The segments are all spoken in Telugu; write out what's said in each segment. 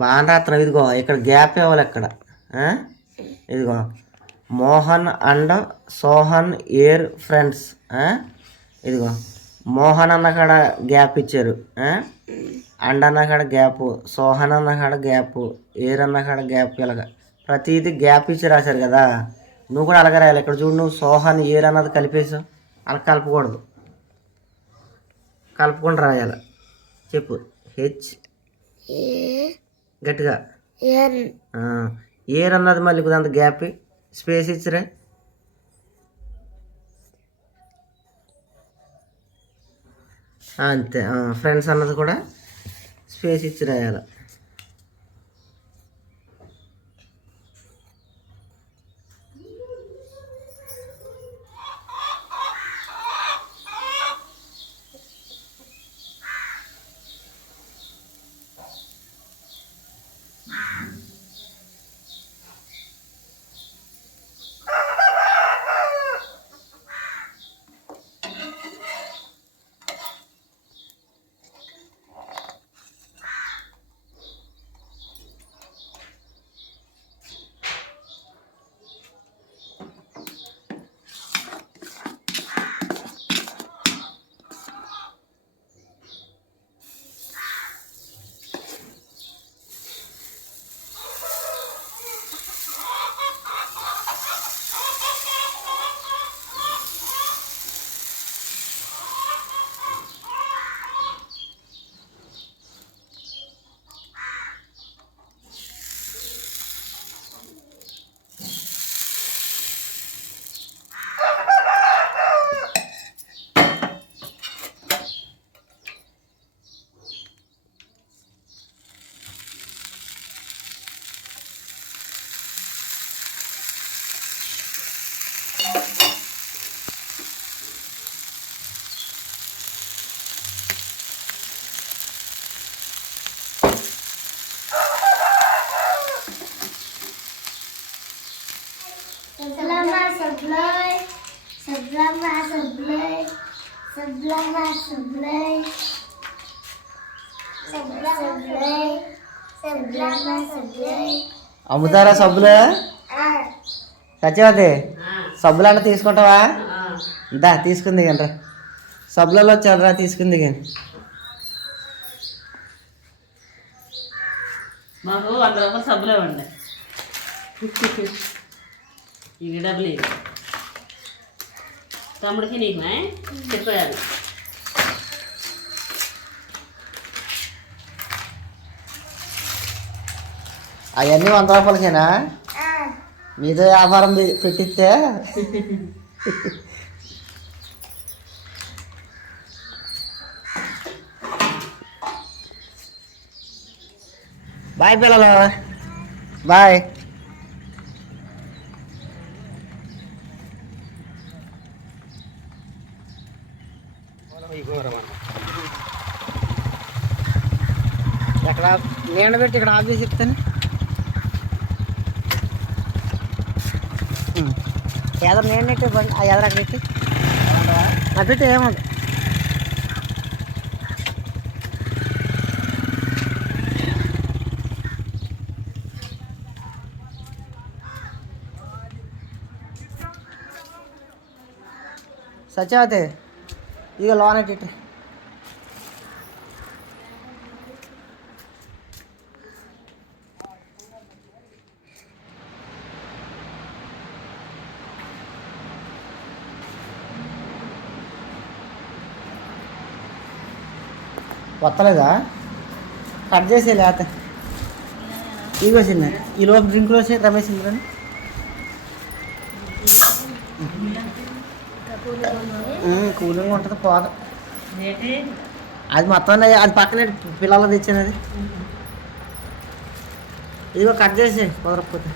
బాగా రాత్రం ఇదిగో ఇక్కడ గ్యాప్ ఇవ్వాలి ఇక్కడ ఇదిగో Mohan and Sohan are friends. ఇదిగో మోహన్ అన్న కాడ గ్యాప్ ఇచ్చారు. అండ్ అన్న కాడ గ్యాప్ సోహన్ అన్న కాడ గ్యాప్ ఎయిర్ అన్న కాడ గ్యాప్ ఇలాగ. ప్రతిదీ గ్యాప్ ఇచ్చి రాశారు కదా. నువ్వు కూడా అలాగే రాయాలి. ఇక్కడ చూడు నువ్వు సోహన్ ఎయిర్ అన్నది కలిపేసావు అలా కలపకూడదు. కలుపుకొని రాయాలి. చెప్పు. హెచ్. గట్టిగా. ఏర్. అన్నది మళ్ళీ కొంత గ్యాప్ స్పేస్ ఇచ్చిరే. అంతే ఫ్రెండ్స్ అన్నది కూడా స్పేస్ ఇచ్చి రాయాలి seblama seblay, seblama seblay, seblay, seblama seblay. అమ్ముతారా సబ్బులు? సత్యవతి సబ్బులు అంటే తీసుకుంటావా? దా తీసుకుంది కానీ రా. సబ్బులలో వచ్చారా తీసుకుంది కానీ మాకు వంద రూపాయలు సబ్బులు ఇవ్వండి. ఇవి డబ్బులు తమ్ముడికి నీకు చెప్పాడు అవన్నీ వంద రూపాయలకేనా ah, మీతో వ్యాపారం పె- పెట్టిస్తే బాయ్ పిల్లలు బాయ్ ఎక్కడ నేను పెట్టి ఇక్కడ ఆఫ్ చేసి చెప్తాను. ఎదరు నేను నెట్టి బండి ఆ ఎదరు అక్కడ పెట్టి. అటు పెట్టి ఏమదు? సత్యవతి ఇక లోన్ ఎట్టి వస్తలేదా కట్ చేసే లేత. ఇవి వచ్చింది ఈ లోపు డ్రింక్లు వచ్చి రమేష్ ఇంద్రని కూలింగ్ ఉంటుంది పోదు. అది మొత్తం అది పక్కనే పిల్లలు తెచ్చాను అది. ఇదిగో కట్ చేసి కుదరకపోతే?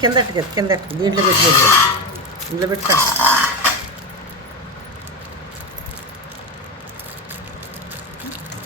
కింద కదా, కింద పెట్టు. దీంట్లో పెట్టి.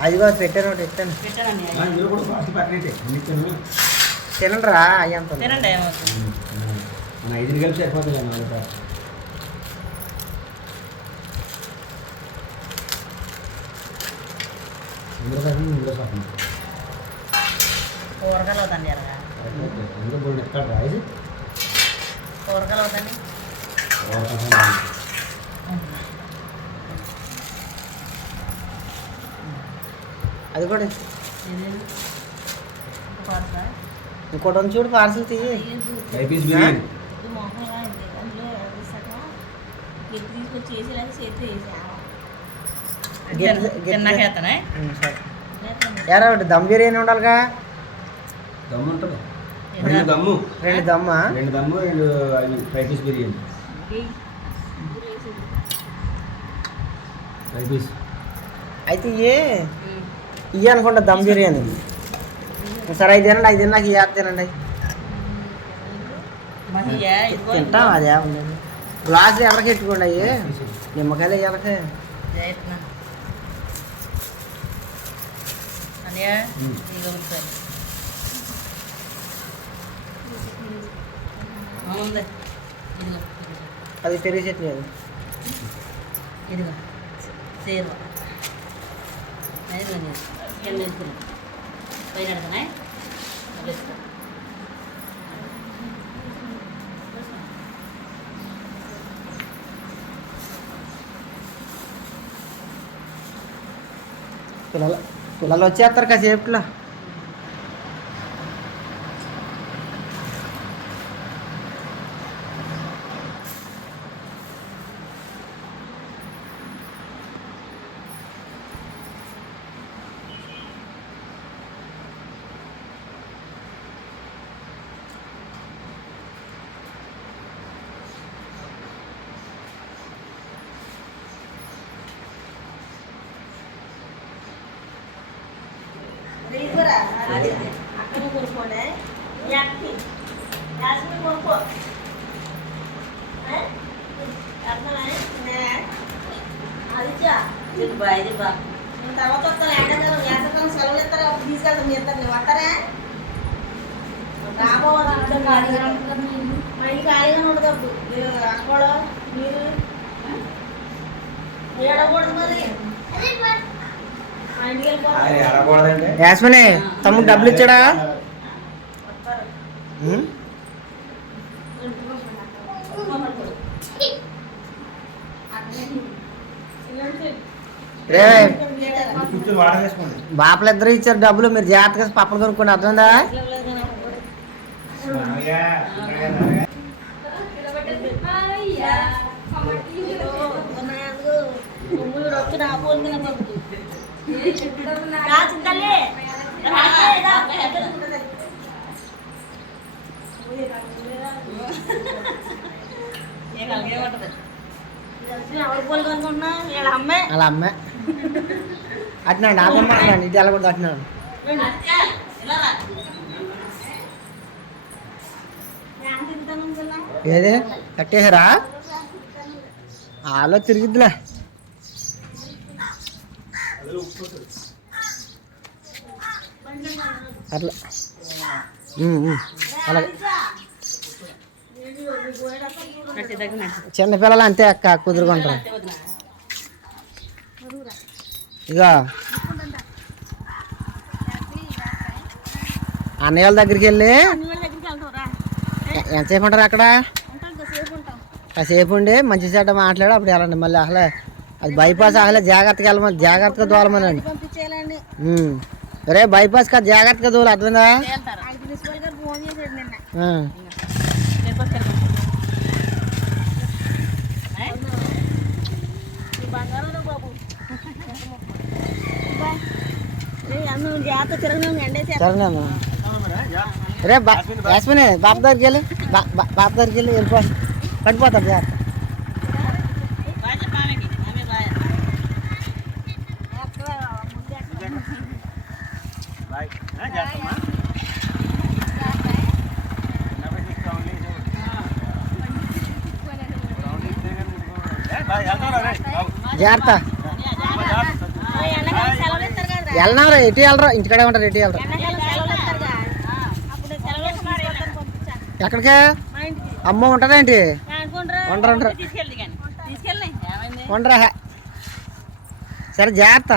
అది కూడా పెట్టాను ఒకటి ఇస్తాను. తినండి రా అయ్యంత ఐదు కలిపి సరిపోతుంది కూరగాయలు రాయి కూరగాయలు అవుతుంది అది కూడా ఇంకోటి ఉంది చూడు పార్సల్ తీయి. ఎరా ఒకటి దమ్ బిర్యానీ ఉండాలిగా? దమ్ము ఉంటుంది. రెండు దమ్ము. రెండు దమ్మా? రెండు దమ్ము రెండు five piece biryani. Five piece అయితే ఇయ్యే ఇయ్య అనుకుంటా దమ్ బిర్యానీ. సరే ఐదు తినండి ఐదు తిన్నాక ఇయ్య తినండి. తింటాం అదే ఉండదు గ్లాస్ ఎవరికి ఎట్టుకోండి అయ్యి? నిమ్మకాయలు ఎవరికి? అది పెరిగి చెట్టు లేదు ఇదిగో. సేవ అది నేను కింద వేసుకున్నాను పైన పెడతానే మళ్ళీ ఇస్తాను పిల్లలు పిల్లలు వచ్చేస్తారు కాసేపులో అక్కడ కొనుక్కోనే ఎక్కి యాస్మి కొనుక్కో అది బా ఇది తర్వాత వస్తాను ఎండాకాలం వేసవకాలం సెలవులు ఇస్తారు తీసుకెళ్తాం మీ ఇద్దరు వస్తారా రాబోవాలి మా ఖాళీగా ఉండదు అక్కడ మీరు ఏడకూడదు మరి. యాస్మిని తమ్ముడు డబ్బులు ఇచ్చాడా? ఉం? రే కూర్చొని వాటర్ వేసుకోండి. బాపలు ఇద్దరు ఇచ్చారు డబ్బులు మీరు జాగ్రత్తగా పప్పలు కొనుక్కోండి అర్థమైందా? నా అలా అమ్మే. అట్నాడు అర్థం మాట్లాడండి ఇది ఎలా కూడా అట్నాడు ఏదే? ఏది కట్టేసారా ఆలో తిరిగిద్దిలే. అట్లా. అలాగే. నట్టి చిన్నపిల్లలు అంతే అక్క కుదురుకుంటారు. ఇక అన్నయ్య వాళ్ళ దగ్గరికి వెళ్ళి. ఎంతసేపు ఉంటారు అక్కడ? కాసేపు ఉండి మంచి చెడ్డ మాట్లాడి అప్పుడు వెళ్ళండి మళ్ళీ. అసలే అది బైపాస్ అసలే జాగ్రత్తగా వెళ్ళమని జాగ్రత్తగా దూరమనండి రే బైపాస్ కాదు జాగ్రత్తగా దూరం అర్థమైందా రే యాస్మిన్ బాబు దగ్గరికి వెళ్ళి బాబు దగ్గరికి వెళ్ళి వెళ్ళిపో పడిపోతారు జాగ్రత్త జాగ్రత్త. వెళ్ళినారా ఎటు వెళ్ళరా ఇంటికాడే ఉంటారు ఎటు వెళ్ళరా ఎక్కడికే? అమ్మ ఏంటి? వండర్ ఉండరు. ఉండరా. సరే జాగ్రత్త.